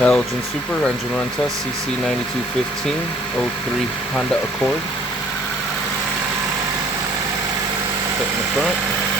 Elgin Super engine run test, CC9215 '03 Honda Accord. Put in the front.